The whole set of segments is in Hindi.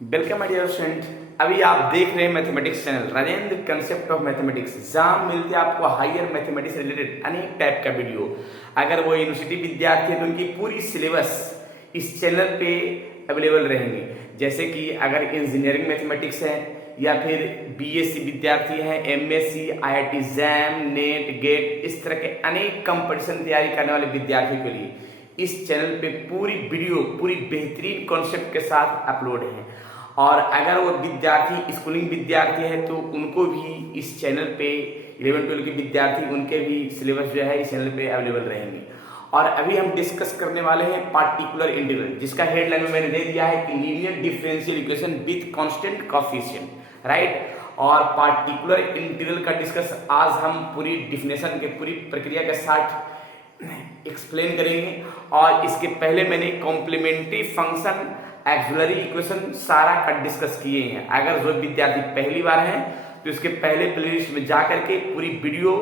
Welcome my dear student. अभी आप देख रहे हैं mathematics channel Rajendra concept of mathematics, जहां मिलते हैं आपको हायर मैथमेटिक्स रिलेटेड अनेक टाइप का वीडियो। अगर वो यूनिवर्सिटी विद्यार्थी है तो उनकी पूरी सिलेबस इस चैनल पे अवेलेबल रहेंगे। जैसे कि अगर इंजीनियरिंग मैथमेटिक्स है या फिर बीएससी विद्यार्थी है, MSc, IIT JAM, NET, GATE, इस तरह के अनेक कंपटीशन तैयारी करने वाले विद्यार्थियों के लिए इस चैनल पे पूरी वीडियो पूरी बेहतरीन कॉन्सेप्ट के साथ अपलोड है। और अगर वो विद्यार्थी स्कूलिंग विद्यार्थी है तो उनको भी इस चैनल पे 11-12 के विद्यार्थी उनके भी सिलेबस जो है इस चैनल पे अवेलेबल रहेंगे। और अभी हम डिस्कस करने वाले हैं पार्टिकुलर इंटीग्रल, जिसका हेडलाइन में मैंने दे दिया है कि linear differential equation with constant coefficient, right. और पार्टिकुलर इंटीग्रल का डिस्कस आज हम पूरी डिफिनेशन के पूरी प्रक्रिया के साथ एक्सप्लेन करेंगे। और इसके पहले मैंने कॉम्प्लीमेंट्री फंक्शन, एक्सिलरी इक्वेशन सारा का डिस्कस किए हैं। अगर जो विद्यार्थी पहली बार है तो इसके पहले प्लेलिस्ट में जा करके पूरी वीडियो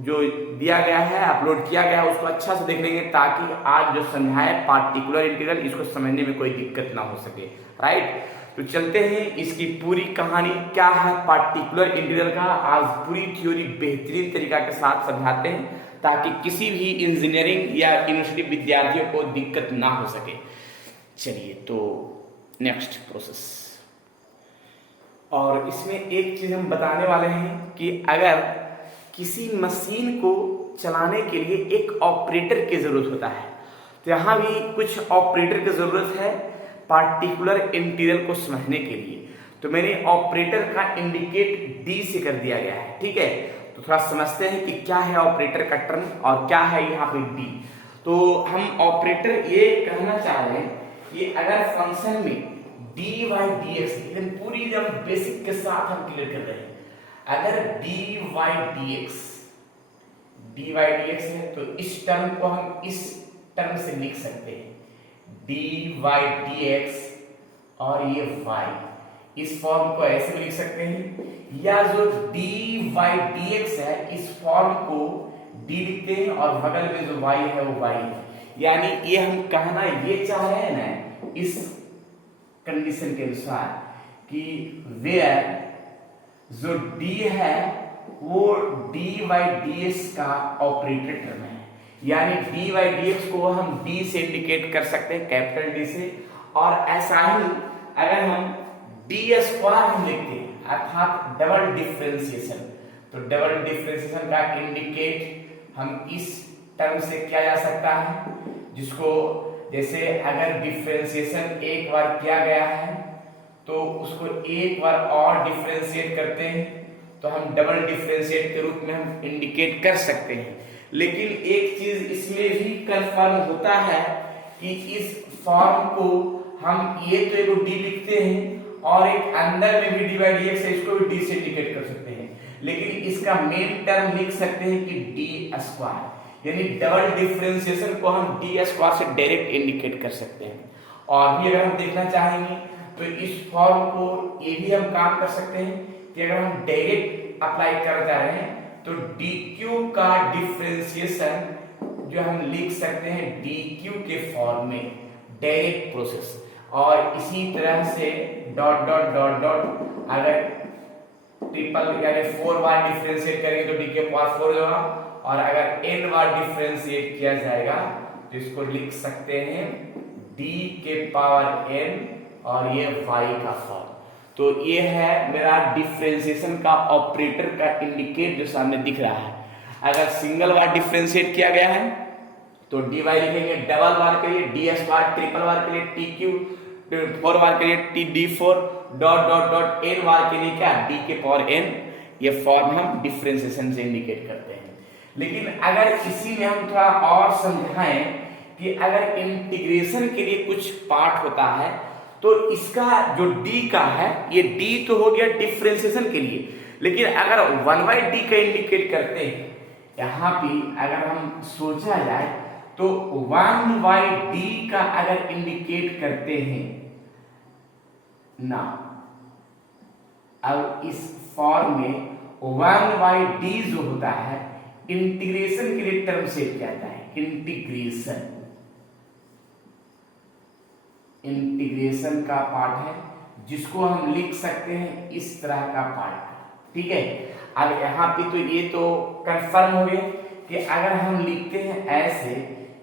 जो दिया गया है, अपलोड किया गया है, उसको अच्छा से देख लेंगे ताकि आज जो समझाए पार्टिकुलर इंटीग्रल इसको समझने में कोई दिक्कत ना हो सके, राइट। तो चलते हैं इसकी पूरी कहानी क्या है पार्टिकुलर इंटीग्रल का। आज पूरी थ्योरी बेहतरीन तरीका के साथ समझाते हैं ताकि किसी भी इंजीनियरिंग या यूनिवर्सिटी विद्यार्थियों को दिक्कत ना हो सके। चलिए तो नेक्स्ट प्रोसेस। और इसमें एक चीज हम बताने वाले हैं कि अगर किसी मशीन को चलाने के लिए एक ऑपरेटर की जरूरत होता है, तो यहां भी कुछ ऑपरेटर की जरूरत है पार्टिकुलर इंटीग्रल को समझने के लिए। तो मैंने ऑपरेटर का इंडिकेट डी से कर दिया गया है, ठीक है। तो थोड़ा समझते हैं कि क्या है ऑपरेटर का टर्म और क्या है यहाँ पे डी। तो हम ऑपरेटर ये कहना चाह रहे हैं कि अगर फंक्शन में डी वाई डी एक्स, पूरी जब बेसिक के साथ हम क्लियर कर रहे हैं, अगर डी वाई डी एक्स है तो इस टर्म को हम इस टर्म से लिख सकते हैं डी वाई डी एक्स, और ये y इस फॉर्म को ऐसे भी लिख सकते हैं, या जो डी वाई डी एक्स है इस फॉर्म को d लिखते हैं और बगल में जो y है वो y है। यानी ये हम कहना ये चाह रहे हैं ना इस कंडीशन के अनुसार कि वेयर जो d है वो dy dx का ऑपरेटर टर्म है। यानी dy dx को हम d से इंडिकेट कर सकते हैं, कैपिटल D से। और ऐसा ही अगर हम d स्क्वायर हम लिखते हैं अर्थात डबल डिफरेंशिएशन, तो डबल डिफरेंशिएशन का इंडिकेट हम इस टर्म से किया जा सकता है, जिसको जैसे अगर डिफरेंशिएशन एक बार किया गया है तो उसको एक बार और डिफरेंशिएट करते हैं तो हम डबल डिफरेंशिएट के रूप में हम इंडिकेट कर सकते हैं। लेकिन एक चीज इसमें भी कंफर्म होता है कि इस फॉर्म को हम ये तो एक डी लिखते हैं और एक अंदर में भी डी बाई डी एक्स है, इसको भी डी से इंडिकेट कर सकते हैं। लेकिन इसका मेन टर्म लिख सकते हैं कि डी स्क्वायर, यानी डबल डिफरेंशिएशन को हम डी स्क्वायर से डायरेक्ट इंडिकेट कर सकते हैं। और भी अगर हम देखना चाहेंगे तो इस फॉर्म को ये भी हम काम कर सकते हैं कि अगर हम डायरेक्ट अप्लाई कर जा रहे हैं तो dq का डिफरेंशिएशन जो हम लिख सकते हैं dq के फॉर्म में, डायरेक्ट प्रोसेस। और इसी तरह से डॉट डॉट डॉट डॉट अगर ट्रिपल यानी 4 बार डिफरेंशिएट करेंगे तो d के पावर 4 होगा, और अगर n बार डिफरेंशिएट किया जाएगा तो इसको लिख सकते हैं d के पावर n और ये y का फॉर्म। तो ये है मेरा डिफरेंशिएशन का ऑपरेटर का इंडिकेट जो सामने दिख रहा है। अगर सिंगल बार डिफरेंशिएट किया गया है तो dy लिखेंगे, डबल बार के लिए डी स्क्वायर, ट्रिपल बार के लिए tq, 4 बार के लिए td4, dot dot dot n बार के लिए क्या d के पावर n। ये फॉर्म हम डिफरेंशिएशन से इंडिकेट करते हैं। लेकिन अगर इसी में हम थोड़ा और समझाएं कि अगर इंटीग्रेशन के लिए कुछ पार्ट होता है तो इसका जो d का है, ये d तो हो गया डिफरेंशिएशन के लिए, लेकिन अगर 1/d का इंडिकेट करते हैं यहां भी अगर हम सोचा जाए तो 1/d का अगर इंडिकेट करते हैं ना, अब इस फॉर्म में 1/d जो होता है इंटीग्रेशन के लिए टर्म से क्या जाता है, इंटीग्रेशन का पार्ट है जिसको हम लिख सकते हैं इस तरह का पार्ट। ठीक है, अब यहाँ पे तो ये तो कंफर्म हो गया कि अगर हम लिखते हैं ऐसे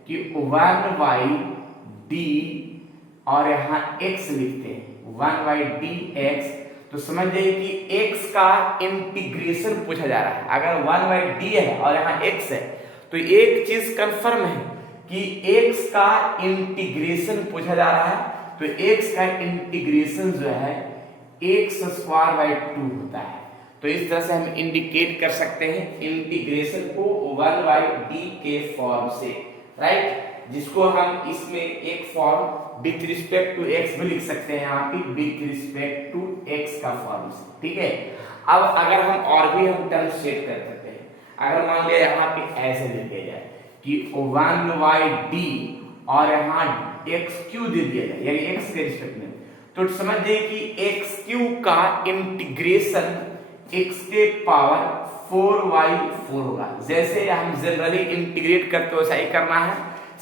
कि 1/d और यहाँ x लिखते हैं 1/dx, तो समझ जाइए कि x का इंटीग्रेशन पूछा जा रहा है। अगर 1/d है और यहाँ x है तो एक चीज कंफर्म है कि x का इंटीग्रेशन पूछा जा रहा है, तो x का इंटीग्रेशन जो है x² 2 होता है। तो इस तरह से हम इंडिकेट कर सकते हैं इंटीग्रेशन को 1/d के फॉर्म से, राइट, जिसको हम इसमें एक form with respect to x भी लिख सकते हैं, यहाँ पे विथ रिस्पेक्ट टू x का फॉर्म से। ठीक है, अब अगर हम और भी हम टर्म सेट कर सकते हैं, अगर मान लिया यहाँ पे ऐसे लिख दिया जाए कि 1/d और यहाँ x³ दे दिया जाए, यानी x के रिस्पेक्ट में, तो समझ जाइए कि x³ का इंटीग्रेशन x के पावर 4/4 होगा। जैसे हम जनरली इंटीग्रेट करते हो वैसा ही करना है,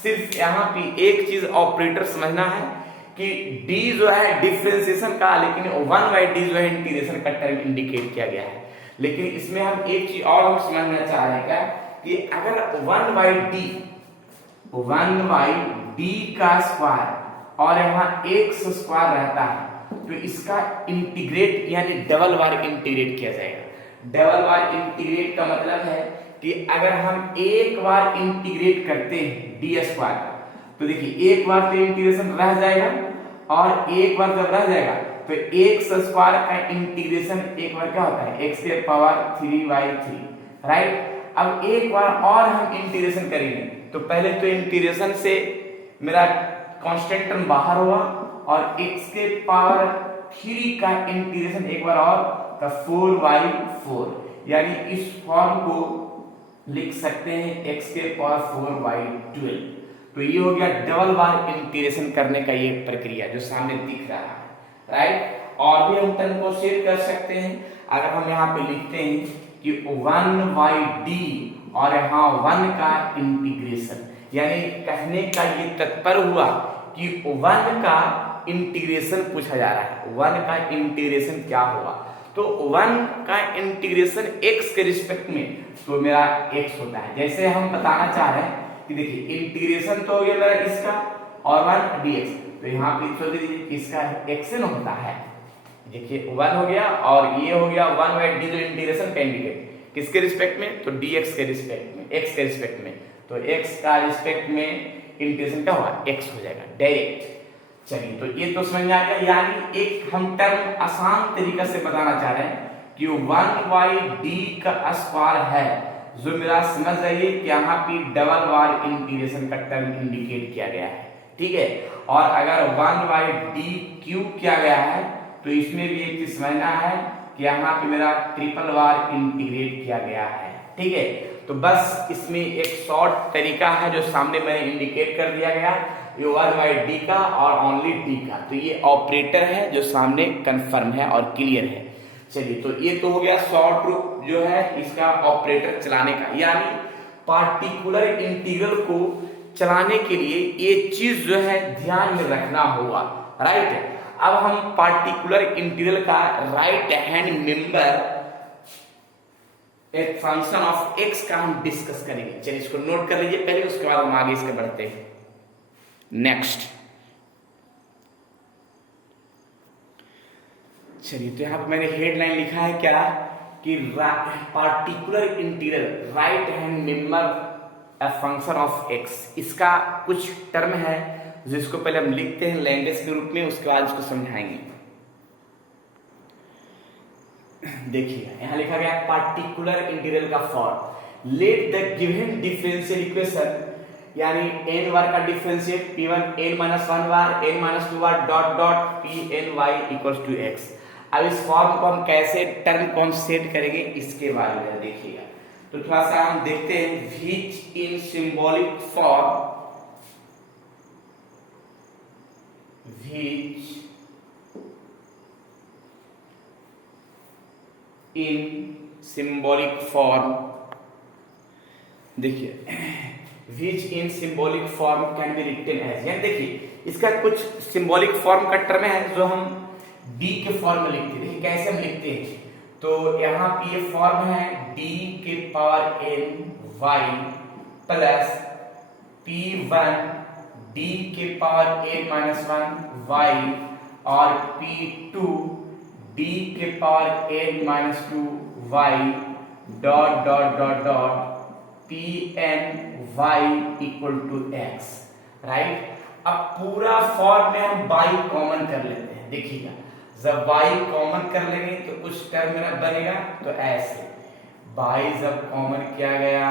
सिर्फ यहाँ पे एक चीज ऑपरेटर समझना है कि d जो है डिफरेंशिएशन का, लेकिन 1/d जो है इंटीग्रेशन का टर्म इंडिकेट किया गया है। लेकिन इसमें हम एक चीज और हम समझना चाह रहे हैं कि अगर 1/d का स्क्वायर और यहाँ x² रहता है तो इसका इंटीग्रेट यानी डबल बार इंटीग्रेट किया जाएगा। डबल बार इंटीग्रेट का मतलब है कि अगर हम एक बार इंटीग्रेट करते हैं d² का, तो देखिए एक बार तो इंटीग्रेशन रह जाएगा और एक बार जब रह जाएगा तो x² का इंटीग्रेशन एक बार क्या होता है x के पावर 3/3, राइट। अब एक बार और हम इंटीग्रेशन करेंगे तो पहले तो इंटीग्रेशन से मेरा कांस्टेंट टर्म बाहर हुआ और x के पावर 3 का इंटीग्रेशन एक बार और तो 4/4, यानी इस फॉर्म को लिख सकते हैं x के पावर 4/12। तो ये हो गया डबल बार इंटीग्रेशन करने का ये प्रक्रिया जो सामने दिख रहा है, राइट। और भी हम टर्म को सेट कर सकते हैं। अगर हम यहाँ पे लिखते हैं कि 1/d और यहाँ 1 का इंटीग्रेशन, यानी कहने का ये तात्पर्य हुआ कि 1 का इंटीग्रेशन पूछा जा रहा है। 1 का इंटीग्रेशन क्या होगा, तो 1 का इंटीग्रेशन x के रिस्पेक्ट में तो मेरा x होता है। जैसे हम बताना चाह रहे हैं कि देखिए इंटीग्रेशन तो हो गया मेरा इसका और 1 dx, तो यहाँ पे सोच लीजिए इसका x न होता है। देखिए 1 हो गया और ये हो गया 1/d जो इंटीग्रेशन का इंडिकेट किसके रिस्पेक्ट में, तो dx के रिस्पेक्ट में, x के रिस्पेक्ट में, तो x का रिस्पेक्ट में इंटीग्रेशन क्या होगा x हो जाएगा डायरेक्ट। चलिए तो ये तो समझ में आ गया, यानी एक हम टर्म आसान तरीके से बताना चाह रहे हैं कि 1/d का स्क्वायर है, जो मेरा समझ जाइए कि यहाँ पे डबल बार इंटीग्रेशन का टर्म इंडिकेट किया गया है। ठीक है, और अगर 1/d³ किया गया है तो इसमें भी एक चीज समझना है कि यहाँ पे मेरा ट्रिपल बार इंटीग्रेट किया गया है। ठीक है, तो बस इसमें एक शॉर्ट तरीका है जो सामने मैंने इंडिकेट कर दिया गया, ये 1/d का और ओनली d का, तो ये ऑपरेटर है जो सामने कंफर्म है और क्लियर है। चलिए तो ये तो हो गया शॉर्ट रूप जो है इसका ऑपरेटर चलाने का, यानी पार्टिकुलर इंटीग्रल को चलाने के लिए ये चीज जो है ध्यान में रखना होगा, राइट। अब हम पार्टिकुलर इंटीग्रल का राइट हैंड मेंबर एक फंक्शन ऑफ x का हम डिस्कस करेंगे। चलिए इसको नोट कर लीजिए पहले, उसके बाद हम आगे इसके बढ़ते हैं। नेक्स्ट, चलिए तो यहाँ पे मैंने हेडलाइन लिखा है क्या कि particular integral right hand member a function of x। इसका कुछ टर्म है जिसको पहले हम लिखते हैं लैंग्वेज के रूप में, उसके बाद इसको समझाएंगे। देखिए यहाँ लिखा गया पार्टिकुलर इंटीग्रल का form, let the given differential equation, यानी n बार का डिफरेंशिएट p1 n - 1 बार n - 2 बार डॉट डॉट pny = x। अब इस फॉर्म को हम कैसे टर्म को हम सेट करेंगे इसके बारे में देखिएगा। तो थोड़ा सा हम देखते हैं which in symbolic form, which in symbolic form, देखिए which in symbolic form can be written as, यानी देखिए इसका कुछ सिंबॉलिक फॉर्म का टर्म है जो हम डी के फॉर्म में लिखते हैं। देखिए कैसे हम लिखते हैं, तो यहाँ पे ये फॉर्म है डी के power N Y plus P1 D के power N minus one Y और P2 डी के power N minus two Y dot dot dot dot Pn y equal to X, right. अब पूरा फॉर्म में हम y कॉमन कर लेते हैं। देखिएगा जब y कॉमन कर लेंगे तो कुछ टर्म मेरा बनेगा, तो ऐसे y जब कॉमन किया गया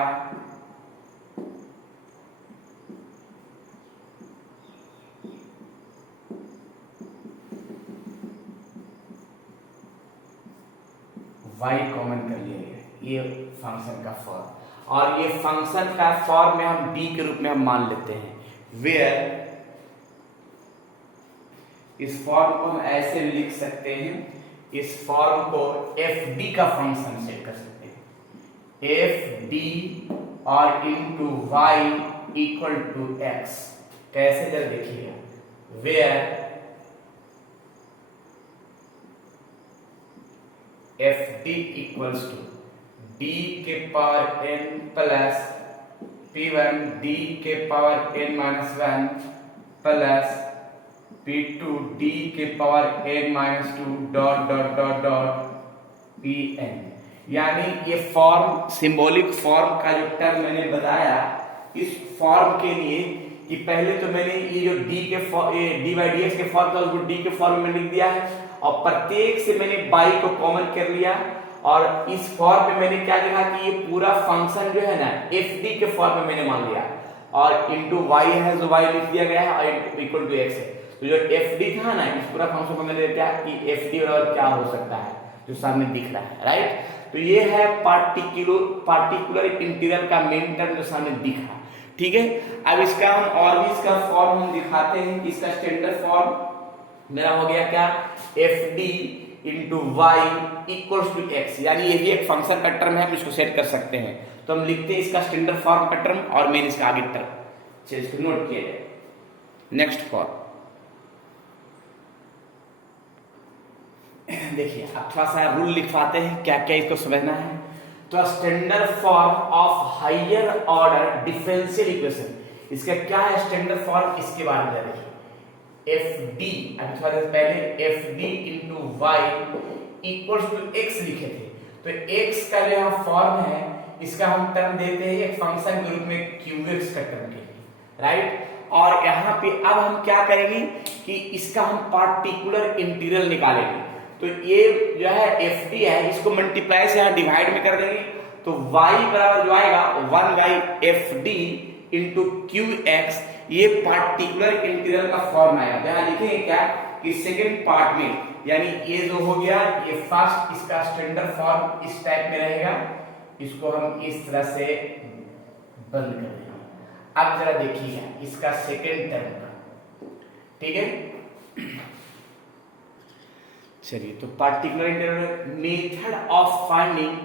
y कॉमन कर लिया गया, ये फंक्शन का फॉर्म, और ये फंक्शन का फॉर्म में हम d के रूप में हम मान लेते हैं, वेयर इस फॉर्म को हम ऐसे लिख सकते हैं, इस फॉर्म को एफ डी का फंक्शन सेट कर सकते हैं, एफ डी और into Y equal to X. कैसे जब देखिएगा, where F D equals to D के power N plus P1 D के power N minus one plus P2 D के power N minus two dot dot dot dot Pn। यानी ये फॉर्म सिंबॉलिक फॉर्म का जो टर्म मैंने बताया, इस फॉर्म के लिए कि पहले तो मैंने ये जो डी के डी बाई डी एक्स के फॉर्म था उसको डी के फॉर्म में लिख दिया है, और प्रत्येक से मैंने बाई को कॉमन कर लिया, और इस फॉर्म में मैंने क्या लिखा कि ये पूरा फंक्शन जो है ना एफ डी के फॉर्म में मैंने मान लिया, और इंटू वाई है जो वाई लिख दिया गया है और इक्वल टू एक्स है। तो जो एफ डी था ना, इस पूरा फंक्शन को मैंने देखा कि एफ डी बराबर क्या हो सकता है, जो सामने दिख रहा है, राइट। तो ये है पार्टिकुलर इंटीग्रल का मेन टर्म जो सामने दिख रहा है, ठीक है। अब इसका हम और भी इसका फॉर्म हम दिखाते हैं कि इसका स्टैंडर्ड फॉर्म मेरा हो गया क्या, F D into Y equals to X, यानी ये भी एक फंक्शन का टर्म है, हम इसको सेट कर सकते हैं। तो हम लिखते हैं इसका स्टैंडर्ड फॉर्म का टर्म और मेन इसका आगे टर्म, चलिए इसको नोट किया जाए। नेक्स्ट फॉर्म देखिए, अब थोड़ा सा रूल लिखवाते हैं क्या क्या इसको समझना है। तो standard form of higher order differential equation, इसका क्या है स्टैंडर्ड फॉर्म, इसके बारे में देखिए। एफ डी, अभी थोड़ा देर पहले F D into Y equals to X लिखे थे, तो एक्स का जो फॉर्म है इसका हम टर्म देते हैं एक फंक्शन के रूप में क्यू एक्स का टर्म के लिए, राइट। और यहाँ पे अब हम क्या करेंगे कि इसका हम पार्टिकुलर इंटीग्रल निकालेंगे। तो ये जो है एफ डी है, इसको मल्टीप्लाई से यहाँ डिवाइड में कर देंगे, तो y बराबर जो आएगा 1/fd इंटू क्यू एक्स, ये पार्टिकुलर इंटीग्रल का फॉर्म आएगा। तो यहाँ लिखेंगे क्या कि सेकेंड पार्ट में, यानी ये जो हो गया ये फर्स्ट, इसका स्टैंडर्ड फॉर्म इस टाइप में रहेगा, इसको हम इस तरह से बंद कर देंगे। अब जरा देखिए इसका सेकेंड टर्म का, ठीक है। चलिए, तो particular integral method of finding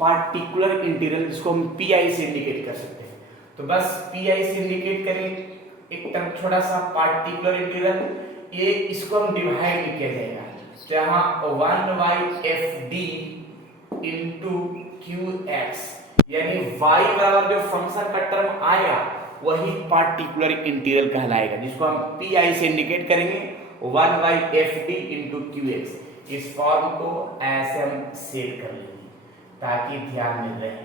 particular integral, जिसको हम पीआई से इंडिकेट कर सकते हैं। तो बस पीआई से इंडिकेट करें एक टर्म छोटा सा पार्टिकुलर इंटीग्रल, ये इसको हम डिवाइड किया जाएगा, जहां 1/fd इंटू क्यू एक्स, यानी y बराबर जो फंक्शन का टर्म आएगा वही पार्टिकुलर इंटीग्रल कहलाएगा, जिसको हम पीआई से इंडिकेट करेंगे 1/fd इंटू क्यू एक्स। इस फॉर्म को ऐसे हम सेट कर लेंगे ताकि ध्यान में रहे।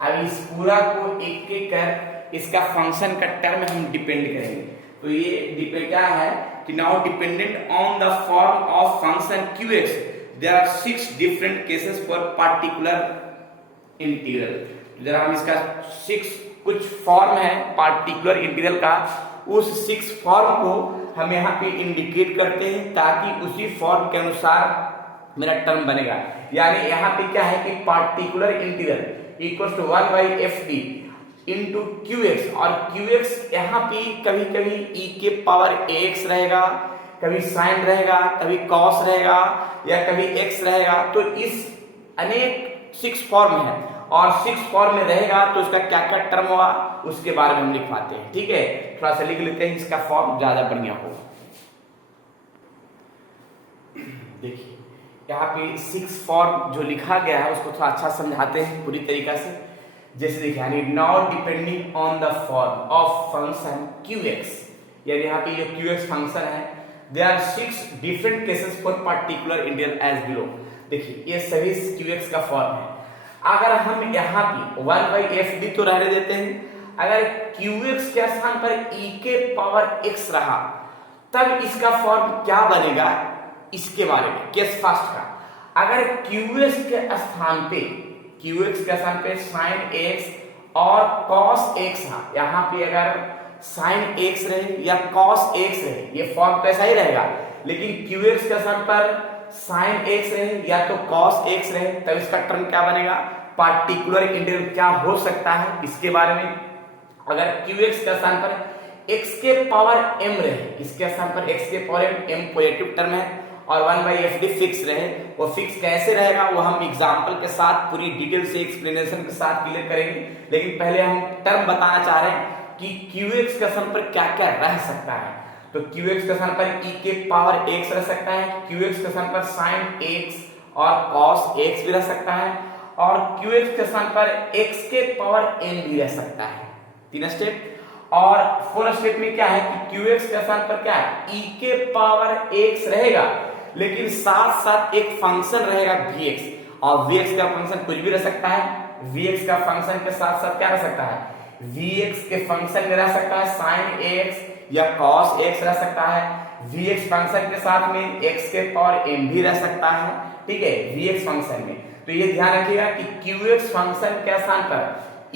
अब इस पूरा को एक एक कर इसका फंक्शन का टर्म हम डिपेंड करेंगे। तो ये डिपेंड क्या है कि now dependent on the form of function Q X there are 6 different cases for particular integral. जरा हम इसका 6 कुछ फॉर्म है पार्टिकुलर इंटीग्रल का, उस 6 फॉर्म को हम यहाँ पे इंडिकेट करते हैं ताकि उसी फॉर्म के अनुसार मेरा टर्म बनेगा। यानी यहाँ पे क्या है कि particular integral equals to 1/fd into Q X, और क्यू एक्स यहाँ पे कभी कभी e के पावर ax रहेगा, कभी साइन रहेगा, कभी कॉस रहेगा, या कभी x रहेगा। तो इस अनेक 6 फॉर्म है, और 6 फॉर्म में रहेगा तो इसका क्या क्या टर्म होगा उसके बारे में हम लिखवाते हैं, ठीक है। थोड़ा सा लिख लेते हैं, इसका फॉर्म ज्यादा बढ़िया होगा। देखिए यहाँ पे 6 फॉर्म जो लिखा गया है उसको थोड़ा अच्छा समझाते हैं पूरी तरीका से। जैसे देखिए यानी now depending on the form of function qx, यानी यहाँ पे जो qx फंक्शन है there are 6 different cases for particular integral as below. देखिए ये सभी qx का फॉर्म है। अगर हम यहाँ पे 1/fd तो रहने देते हैं, अगर qx के स्थान पर e के पावर x रहा तब इसका फॉर्म क्या बनेगा, इसके बारे में केस फर्स्ट का। अगर qx के स्थान पे sin x और cos x है, यहाँ पे अगर sin x रहे या cos x रहे ये फॉर्म कैसा ही रहेगा, लेकिन qx के स्थान पर sin x रहे या तो cos x रहे तब इसका टर्म क्या बनेगा, पार्टिकुलर इंटीग्रल क्या हो सकता है इसके बारे में। अगर qx के स्थान पर x के पावर m रहे, इसके स्थान पर x के पावर m पॉजिटिव टर्म है और 1/fd फिक्स रहे, वो फिक्स कैसे रहेगा वो हम एग्जांपल के साथ पूरी डिटेल से एक्सप्लेनेशन के साथ क्लियर करेंगे। लेकिन पहले हम टर्म बताना चाह रहे हैं कि qx के स्थान पर क्या क्या रह सकता है। तो qx के स्थान पर e के पावर x रह सकता है, qx के स्थान पर sin x और cos x भी रह सकता है और qx के स्थान पर x के पावर n भी रह सकता है। 3 स्टेप। और 4 स्टेप में क्या है कि qx के स्थान पर क्या है, e के पावर x रहेगा लेकिन साथ साथ एक फंक्शन रहेगा vx, और vx का फंक्शन कुछ भी रह सकता है। vx का फंक्शन के साथ साथ क्या रह सकता है, vx के फंक्शन में रह सकता है sin x या cos x रह सकता है, vx फंक्शन के साथ में x के पावर m भी रह सकता है, ठीक है, vx फंक्शन में। तो ये ध्यान रखिएगा कि qx फंक्शन के स्थान पर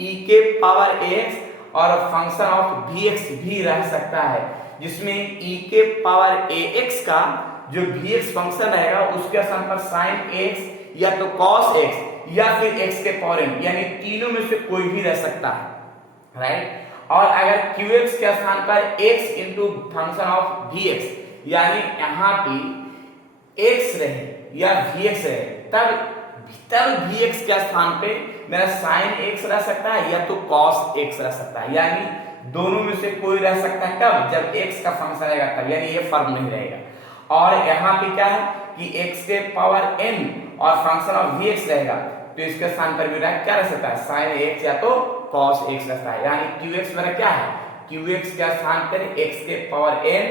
e के पावर x और फंक्शन ऑफ vx भी रह सकता है, जिसमें e के पावर ax का जो vx फंक्शन रहेगा उसके स्थान पर sin x या तो cos x या फिर x के पावर m, यानी तीनों में से कोई भी रह सकता है, राइट। और अगर qx के स्थान पर x into function of vx, यानी यहाँ पे x रहे या vx रहे तब vx के स्थान पे मेरा sin x रह सकता है या तो cos x रह सकता है, यानी दोनों में से कोई रह सकता है। कब, जब x का फंक्शन रहेगा तब, यानी ये फर्म नहीं रहेगा। और यहाँ पे क्या है कि x के पावर n और फंक्शन ऑफ vx रहेगा तो इसके स्थान पर भी क्या रह सकता है, sin x या तो cos x रहता है, यानी qx मेरा क्या है, qx के स्थान पर x के power n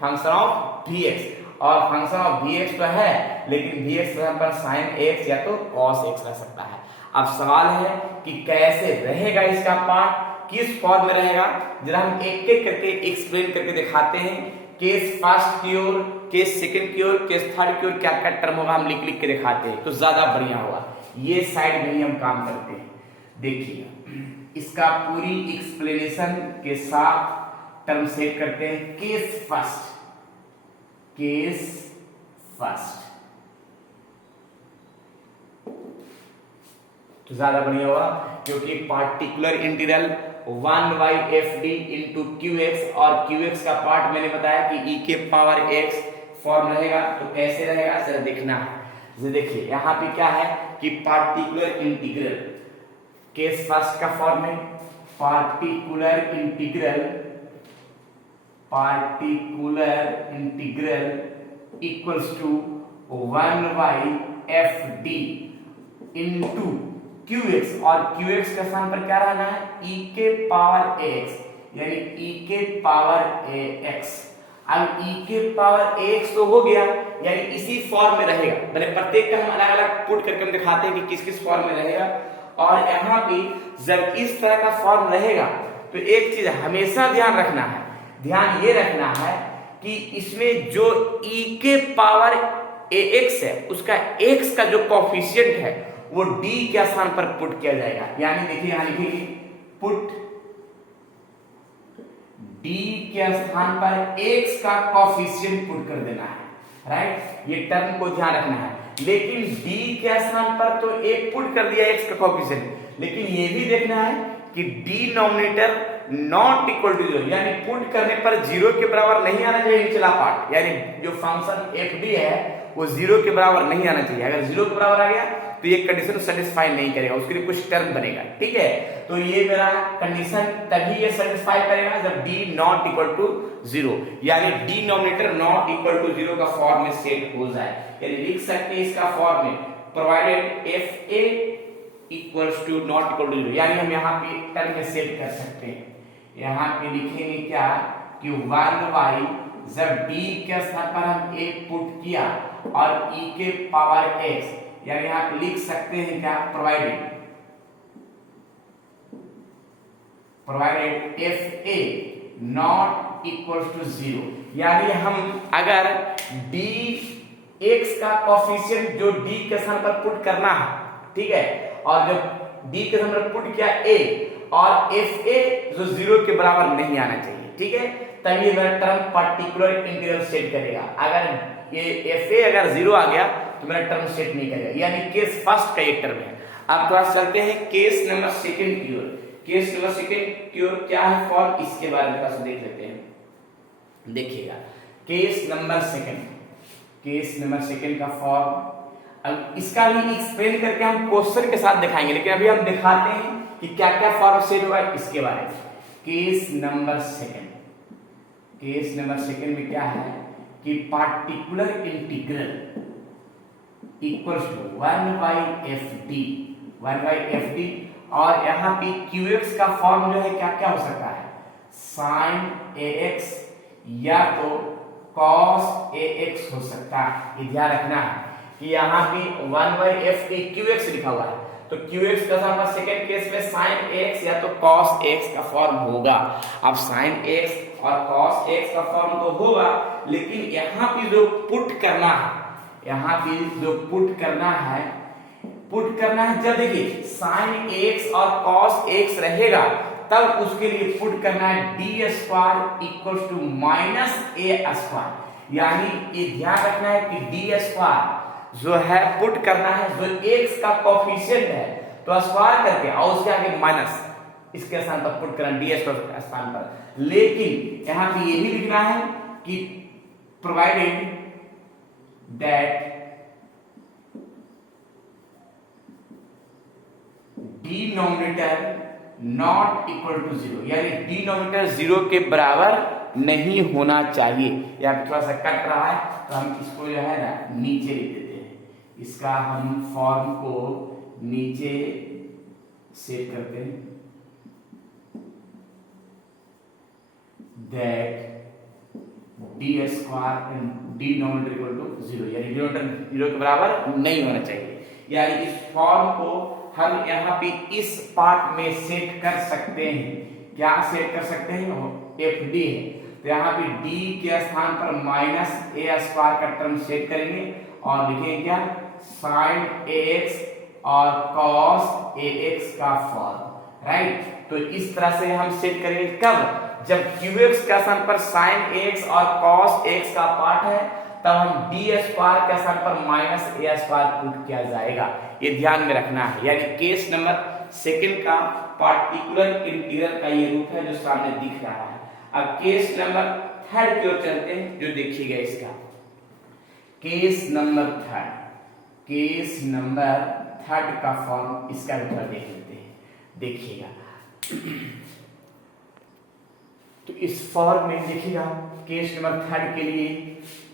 function of vx, और फंक्शन ऑफ vx तो है लेकिन vx के स्थान पर sin x या तो cos x रह सकता है। अब सवाल है कि कैसे रहेगा इसका पार्ट, किस फॉर्म में रहेगा, जरा हम एक एक करके एक्सप्लेन करके दिखाते हैं। केस फर्स्ट की ओर, केस सेकंड की ओर, केस थर्ड की ओर क्या क्या टर्म होगा हम लिख लिख के दिखाते हैं तो ज्यादा बढ़िया होगा। ये साइड में ही हम काम करते हैं। देखिए इसका पूरी एक्सप्लेनेशन के साथ टर्म सेट करते हैं। केस फर्स्ट तो ज्यादा बढ़िया होगा क्योंकि particular integral 1/fd into qx, और qx का पार्ट मैंने बताया कि e के पावर x फॉर्म रहेगा तो कैसे रहेगा जरा देखना है। देखिए यहाँ पे क्या है कि पार्टिकुलर इंटीग्रल, केस फर्स्ट का फॉर्म है particular integral equals to 1/fd into qx, और qx के स्थान पर क्या रहना है, e के पावर x, यानी e के पावर ax। अब e के पावर ax तो हो गया, यानी इसी फॉर्म में रहेगा। मैंने प्रत्येक का हम अलग अलग पुट करके हम दिखाते हैं कि किस किस फॉर्म में रहेगा। और यहाँ पे जब इस तरह का फॉर्म रहेगा तो एक चीज हमेशा ध्यान ये रखना है कि इसमें जो e के पावर ax है उसका x का जो कोफिशिएंट है वो d के स्थान पर पुट किया जाएगा। यानी देखिए यहां लिखेंगे पुट d के स्थान पर x का कोफिशिएंट पुट कर देना है, राइट। ये टर्म को ध्यान रखना है। लेकिन d के स्थान पर तो एक पुट कर दिया x का कोफिशिएंट, लेकिन ये भी देखना है कि डिनोमिनेटर नॉट इक्वल टू 0, यानी पुट करने पर 0 के बराबर नहीं आना चाहिए निचला पार्ट, यानी जो फंक्शन fd है वो 0 के बराबर नहीं आना चाहिए। अगर 0 के बराबर आ गया तो ये कंडीशन सेटिस्फाई नहीं करेगा, उसके लिए कुछ टर्म बनेगा। ठीक है, तो ये मेरा कंडीशन तभी ये सेटिस्फाई करेगा जब डी नॉट इक्वल टू 0, यानी डिनोमिनेटर नॉट इक्वल टू 0 का फॉर्म में सेट हो जाए। यानी लिख सकते हैं इसका फॉर्म में provided F A equals to not equal to 0, यानी हम यहाँ पे टर्म में सेट कर सकते हैं। यहाँ पे लिखेंगे क्या कि 1y जब d के स्थान पर हम a पुट किया और e के पावर x, यानी यहाँ पे लिख सकते हैं क्या provided F A not equals to 0, यानी हम अगर d x का कोफिशिएंट जो d के स्थान पर पुट करना है, ठीक है, और जब d के स्थान पर पुट किया a और एफ ए जो 0 के बराबर नहीं आना चाहिए, ठीक है, तभी मेरा टर्म पर्टिकुलर इंटीग्रल सेट करेगा। अगर ये एफ ए अगर 0 आ गया तो मेरा टर्म सेट नहीं करेगा, यानी केस फर्स्ट का एक टर्म है। अब थोड़ा चलते हैं केस नंबर सेकंड की ओर। केस नंबर सेकंड की ओर क्या है फॉर्म, इसके बारे में थोड़ा सा देख लेते हैं। देखिएगा केस नंबर सेकंड का फॉर्म, अब इसका भी एक्सप्लेन करके हम क्वेश्चन के साथ दिखाएंगे, लेकिन अभी हम दिखाते हैं कि क्या क्या फॉर्म सेट हुआ है इसके बारे में। केस नंबर सेकंड में क्या है कि particular integral equals to 1/fd, और यहाँ पे qx का फॉर्म जो है क्या क्या हो सकता है, sin ax या तो cos ax हो सकता है। ये ध्यान रखना है कि यहाँ पे 1/fd qx लिखा हुआ है, तो qx का सामना सेकंड केस में sin x या तो cos x का फॉर्म होगा। अब sin x और cos x का फॉर्म तो होगा, लेकिन यहाँ पे जो पुट करना है, जब देखिए sin x और cos x रहेगा तब उसके लिए पुट करना है d square equals to minus a square, यानी ये ध्यान रखना है कि d स्क्वायर जो है पुट करना है, जो x का कोफिशिएंट है तो स्क्वायर करके और उसके आगे माइनस इसके स्थान पर पुट करना ds के स्थान पर। लेकिन यहां पे ये भी लिखना है कि provided that denominator not equal to 0, यानी डिनोमिनेटर 0 के बराबर नहीं होना चाहिए। यहाँ पे थोड़ा सा कट रहा है तो हम इसको जो है ना नीचे लिख देते हैं, इसका हम फॉर्म को नीचे सेट करते हैं। That D square denominator equal to 0, यानी डिनोमिनेटर 0 के बराबर नहीं होना चाहिए। यानी इस फॉर्म को हम यहाँ पे इस पार्ट में सेट कर सकते हैं। क्या सेट कर सकते हैं, एफ डी है तो यहाँ पे d के स्थान पर माइनस a स्क्वायर का टर्म सेट करेंगे और लिखेंगे क्या sin ax और cos ax का फॉर्म, राइट। तो इस तरह से हम सेट करेंगे कब, जब qx का स्थान पर sin ax और cos ax का पार्ट है तब हम d स्क्वायर के स्थान पर माइनस a स्क्वायर पुट किया जाएगा। ये ध्यान में रखना है। यानी केस नंबर सेकंड का पार्टिकुलर इंटीग्रल का ये रूप है जो सामने दिख रहा है। अब केस नंबर थर्ड की ओर चलते हैं, जो देखिएगा इसका केस नंबर थर्ड का फॉर्म, इसका भी थोड़ा देख लेते हैं। देखिएगा तो इस फॉर्म में देखिएगा केस नंबर थर्ड के लिए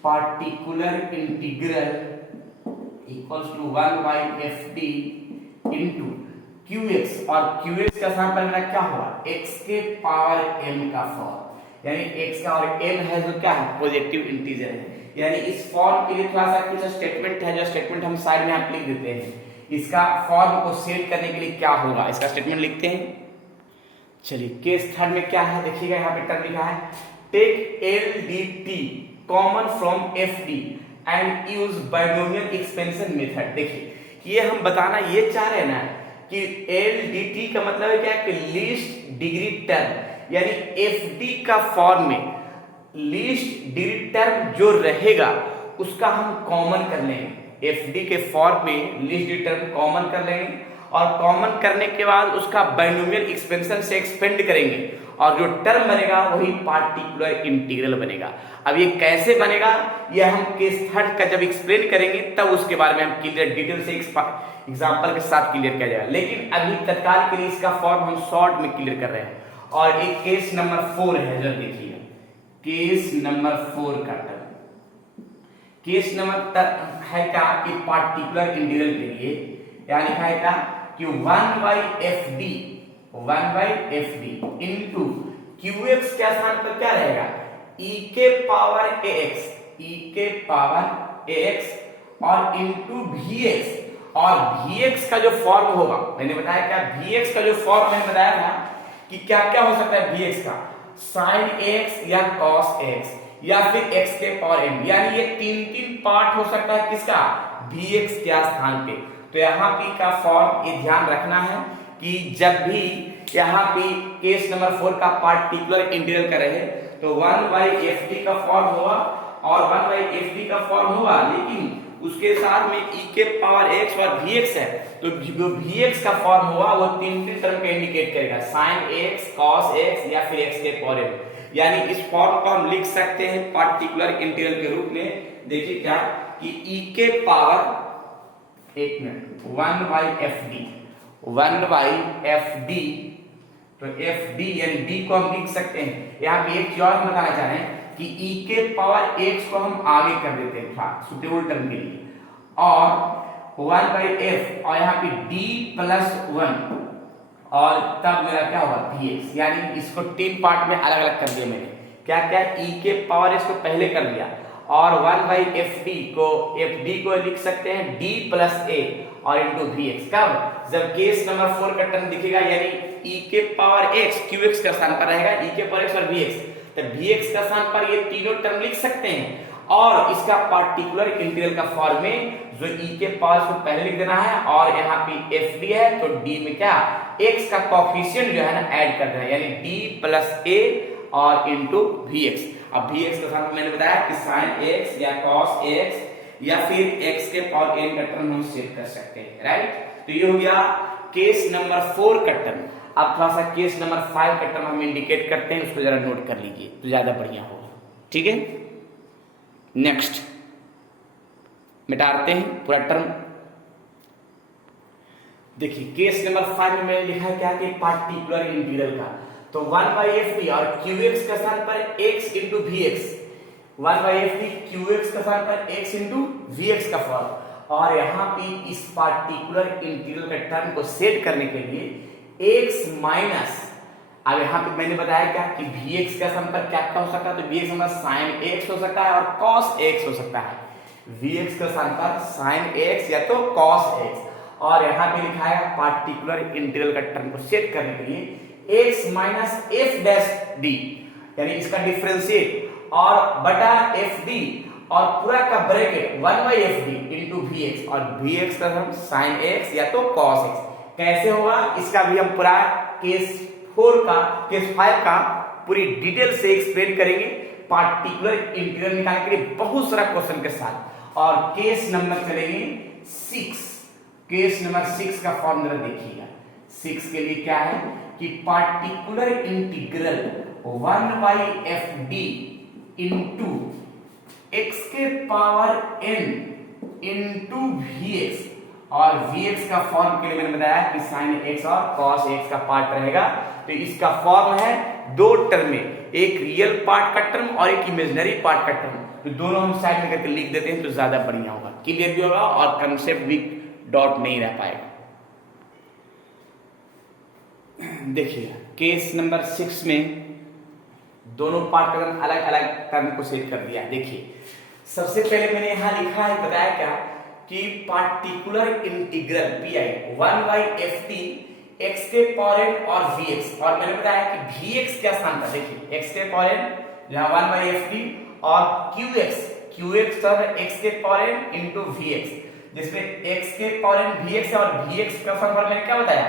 particular integral equals to 1/fd into qx, और qx का स्थान पर मेरा क्या हुआ x के पावर m का फॉर्म, यानी x का और m है जो क्या है पॉजिटिव इंटीजर है। यानी इस फॉर्म के लिए थोड़ा सा कुछ स्टेटमेंट है, जो स्टेटमेंट हम साइड में आप लिख देते हैं। इसका फॉर्म को सेट करने के लिए क्या होगा, इसका स्टेटमेंट लिखते हैं। चलिए केस थर्ड में क्या है देखिएगा, यहाँ पे टर्म लिखा है take LDT common from FD and use binomial expansion method. देखिए ये हम बताना ये चाह रहे हैं ना कि LDT का मतलब है क्या कि लीस्ट डिग्री टर्म, यानी FD का फॉर्म में लीस्ट डिग्री टर्म जो रहेगा उसका हम कॉमन कर लेंगे। FD के फॉर्म में लीस्ट डिग्री टर्म कॉमन कर लेंगे और कॉमन करने के बाद उसका बाइनोमियल एक्सपेंशन से एक्सपेंड करेंगे और जो टर्म बनेगा वही पार्टिकुलर इंटीग्रल बनेगा। अब ये कैसे बनेगा ये हम केस थर्ड का जब एक्सप्लेन करेंगे तब उसके बारे में हम क्लियर डिटेल से एग्जांपल के साथ क्लियर किया जाएगा, लेकिन अभी तत्काल के लिए इसका फॉर्म हम शॉर्ट में क्लियर कर रहे हैं। और एक केस नंबर 4 है, जरा देखिए केस नंबर 4 का टर्म। केस नंबर है क्या कि पार्टिकुलर इंटीग्रल के लिए यानी है क्या कि 1/fd इनटू qx के स्थान पर क्या रहेगा e के पावर ax और इनटू vx, और vx का जो फॉर्म होगा मैंने बताया क्या, vx का जो फॉर्म मैंने बताया था कि क्या क्या हो सकता है vx का, sin x या cos x या फिर x के पावर n, यानी ये तीन पार्ट हो सकता है किसका, vx के स्थान पे। तो यहाँ पे का फॉर्म ये ध्यान रखना है कि जब भी यहाँ पे केस नंबर 4 का पार्टिकुलर इंटीग्रल का रहे तो 1/fd का फॉर्म होगा और 1/fd का फॉर्म होगा, लेकिन उसके साथ में e के पावर x और vx है, तो जो vx का फॉर्म होगा वो तीन टर्म का इंडिकेट करेगा, sin x, cos x या फिर x के पावर n। यानी इस फॉर्म को हम लिख सकते हैं पार्टिकुलर इंटीग्रल के रूप में। देखिए क्या कि e के पावर 1/fd, तो fd यानी d को हम लिख सकते हैं। यहाँ पे एक चीज और हम बताना चाह रहे हैं कि e के पावर x को हम आगे कर देते हैं था सुटेबल टर्म के लिए, और 1/f और यहाँ पे d प्लस 1 और तब मेरा क्या होगा vx, यानी इसको 3 पार्ट में अलग अलग कर दिया मैंने। क्या क्या e के पावर x को पहले कर दिया और 1/fd को लिख सकते हैं d प्लस a और इनटू vx। कब, जब केस नंबर 4 का टर्म दिखेगा यानी e के पावर x qx का स्थान पर रहेगा, e के पावर x और vx, तो vx का स्थान पर ये तीनों टर्म लिख सकते हैं। और इसका पार्टिकुलर इंटीग्रल का फॉर्म में जो e के पावर को पहले लिख देना है और यहाँ पे fd है तो d में क्या x का कोफिशिएंट जो है ना ऐड कर देना है, यानी d प्लस a और इनटू vx। अब vx का स्थान पर मैंने बताया कि sin x या cos x या फिर x के पावर n का टर्म हम सेट कर सकते हैं, राइट। तो ये हो गया केस नंबर 4 का टर्म। अब थोड़ा सा केस नंबर 5 का टर्म हम इंडिकेट करते हैं, उसको जरा नोट कर लीजिए तो ज्यादा बढ़िया होगा, ठीक है। नेक्स्ट मिटाते हैं पूरा टर्म। देखिए केस नंबर 5 में मैंने लिखा है क्या कि पार्टिकुलर इंटीग्रल का, तो 1/fd और qx के स्थान पर x into vx, 1/fd qx के स्थान पर x इंटू vx का फॉर्म, और यहाँ पे इस पार्टिकुलर इंटीग्रल के टर्म को सेट करने के लिए x माइनस, अब यहाँ पे मैंने बताया क्या कि vx का स्थान पर क्या क्या हो सकता है, तो vx हमारा sin x हो सकता है और cos x हो सकता है, vx का स्थान पर sin x या तो cos x, और यहाँ पे लिखा है पार्टिकुलर इंटीग्रल का टर्म को सेट करने के लिए x minus f dash d, यानी इसका डिफरेंशिएट और बटा fd और पूरा का ब्रैकेट 1/fd इनटू vx, और vx का हम sin x या तो cos x। कैसे होगा इसका भी हम पूरा केस 5 का पूरी डिटेल से एक्सप्लेन करेंगे पार्टिकुलर इंटीग्रल निकालने के लिए बहुत सारा क्वेश्चन के साथ। और केस नंबर चलेंगे 6। केस नंबर 6 का फॉर्मूला देखिएगा। 6 के लिए क्या है कि particular integral 1/fd into x के पावर n इनटू vx, और vx का फॉर्म के लिए मैंने बताया कि sin x और cos x का पार्ट रहेगा। तो इसका फॉर्म है दो टर्म में, एक रियल पार्ट का टर्म और एक इमेजिनरी पार्ट का टर्म, तो दोनों हम साइड में करके लिख देते हैं तो ज्यादा बढ़िया होगा, क्लियर भी होगा और कंसेप्ट भी डॉट नहीं रह पाएगा। देखिए केस नंबर 6 में दोनों पार्ट का अलग अलग टर्म को सेट कर दिया। देखिए सबसे पहले मैंने यहां लिखा है, बताया क्या कि particular integral pi 1/fd x के पावर n और vx, और मैंने बताया कि vx क्या स्थान पर, देखिए x के पावर n जहां 1/fd और qx सर x के पावर n इनटू vx, जिसमें x के पावर n vx है और vx का स्थान पर मैंने क्या बताया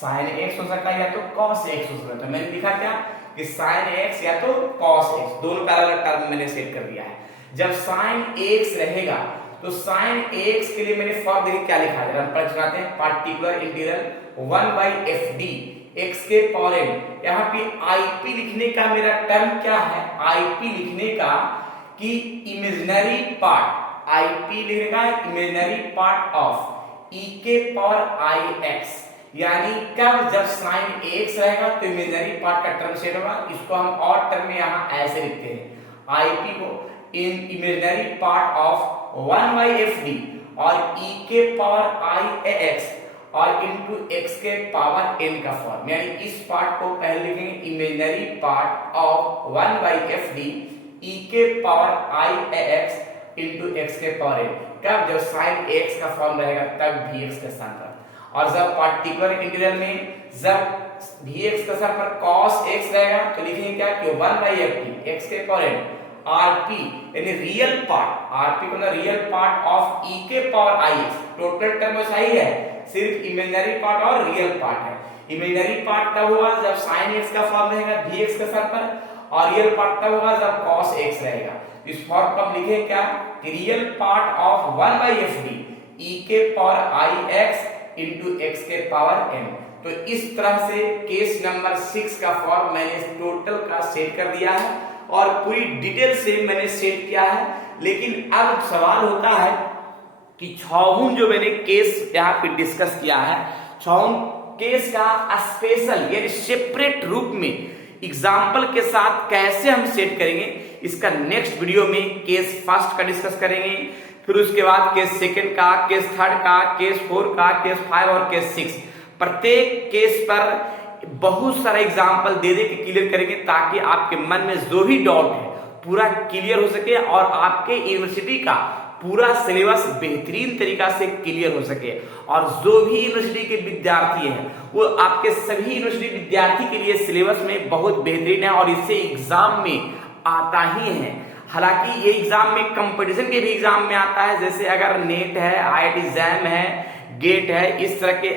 sin x हो सकता है या तो cos x हो सकता है। तो मैंने लिखा क्या कि sin x या तो cos x, दोनों का अलग अलग टर्म मैंने सेट कर दिया है। जब sin x रहेगा तो sin x के लिए मैंने फॉर्म देखिए क्या लिखा है, हम पढ़ चुकाते हैं पार्टिकुलर इंटीग्रल 1/fd x के पावर n। यहाँ पे ip लिखने का मेरा टर्म क्या है, ip लिखने का कि इमेजिनरी पार्ट आईपी लिखा है इमेजिनरी पार्ट ऑफ ई के पावर आई एक्स, यानी कब जब साइन एक्स रहेगा तो इमेजिनरी पार्ट का टर्म सेट होगा। इसको हम और टर्म में यहाँ ऐसे लिखते हैं आईपी को इन इमेजिनरी पार्ट ऑफ 1/fd और ई के पावर आई एक्स और इनटू एक्स के पावर n का फॉर्म, यानी इस पार्ट को पहले लिखेंगे imaginary part of 1/fd e के power i x into x के पावर n, कब जब sin x का फॉर्म रहेगा तब dx के स्थान पर। और जब पार्टिकुलर इंटीग्रल में जब dx के स्थान पर cos x रहेगा तो लिखेंगे क्या कि 1/fd x के पावर n rp यानी रियल पार्ट, rp को ना रियल पार्ट ऑफ e के पावर ix, टोटल टर्म सही है, सिर्फ इमेजिनरी पार्ट और रियल पार्ट है। इमेजिनरी पार्ट तब होगा जब sin x का फॉर्म रहेगा dx के स्थान पर, और रियल पार्ट तब होगा जब cos x रहेगा। इस फॉर्म को हम लिखें क्या कि real part of 1/fd e के पावर ix इनटू x के पावर n। तो इस तरह से केस नंबर 6 का फॉर्म मैंने टोटल का सेट कर दिया है और पूरी डिटेल से मैंने सेट किया है। लेकिन अब सवाल होता है कि छौहूं जो मैंने केस यहाँ पे डिस्कस किया है, छौहूं केस का स्पेशल यानी सेपरेट रूप में एग्जाम्पल के साथ कैसे हम सेट करेंगे, इसका नेक्स्ट वीडियो में केस फर्स्ट का डिस्कस करेंगे, फिर उसके बाद केस सेकंड का, केस थर्ड का, केस 4 का, केस 5 और केस 6। प्रत्येक केस पर बहुत सारा एग्जाम्पल दे दे के क्लियर करेंगे ताकि आपके मन में जो भी डाउट है पूरा क्लियर हो सके और आपके यूनिवर्सिटी का पूरा सिलेबस बेहतरीन तरीका से क्लियर हो सके। और जो भी यूनिवर्सिटी के विद्यार्थी हैं वो आपके सभी यूनिवर्सिटी विद्यार्थी के लिए सिलेबस में बहुत बेहतरीन है और इससे एग्जाम में आता ही है। हालांकि ये एग्जाम में कंपटीशन के भी एग्जाम में आता है, जैसे अगर नेट है, IIT जैम है, गेट है, इस तरह के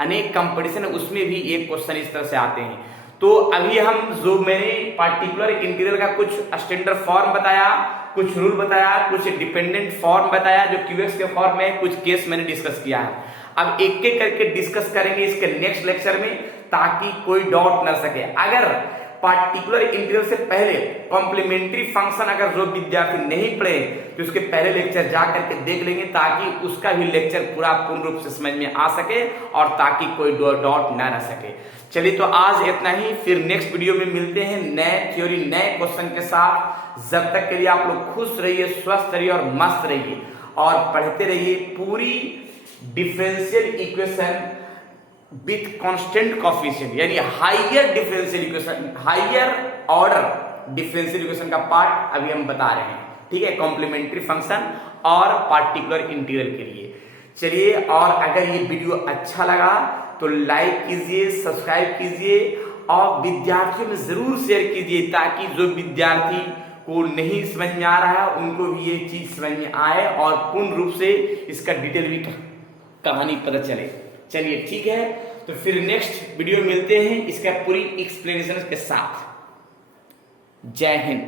अनेक कंपटीशन है, उसमें भी एक क्वेश्चन इस तरह से आते हैं। तो अभी हम जो मैंने पार्टिकुलर इंटीग्रल का कुछ स्टैंडर्ड फॉर्म बताया, कुछ रूल बताया, कुछ डिपेंडेंट फॉर्म बताया जो क्यूएक्स के फॉर्म में, कुछ केस मैंने डिस्कस किया है। अब एक एक करके डिस्कस करेंगे इसके नेक्स्ट लेक्चर में ताकि कोई डाउट न सके। अगर पार्टिकुलर इंटीग्रल से पहले कॉम्प्लीमेंट्री फंक्शन अगर जो विद्यार्थी नहीं पढ़े तो उसके पहले लेक्चर जा करके देख लेंगे ताकि उसका भी लेक्चर पूरा पूर्ण रूप से समझ में आ सके और ताकि कोई डाउट ना रह सके। चलिए तो आज इतना ही, फिर नेक्स्ट वीडियो में मिलते हैं नए थ्योरी नए क्वेश्चन के साथ। जब तक के लिए आप लोग खुश रहिए, स्वस्थ रहिए और मस्त रहिए और पढ़ते रहिए पूरी differential equation with constant coefficient, यानी higher differential equation, higher order differential equation का पार्ट अभी हम बता रहे हैं। ठीक है, कॉम्प्लीमेंट्री फंक्शन और पार्टिकुलर इंटीग्रल के लिए। चलिए, और अगर ये वीडियो अच्छा लगा तो लाइक कीजिए, सब्सक्राइब कीजिए और विद्यार्थियों में जरूर शेयर कीजिए ताकि जो विद्यार्थी को नहीं समझ में आ रहा है उनको भी ये चीज समझ में आए और पूर्ण रूप से इसका डिटेल भी कहानी पता चले। चलिए ठीक है, तो फिर नेक्स्ट वीडियो मिलते हैं इसका पूरी एक्सप्लेनेशन के साथ। जय हिंद।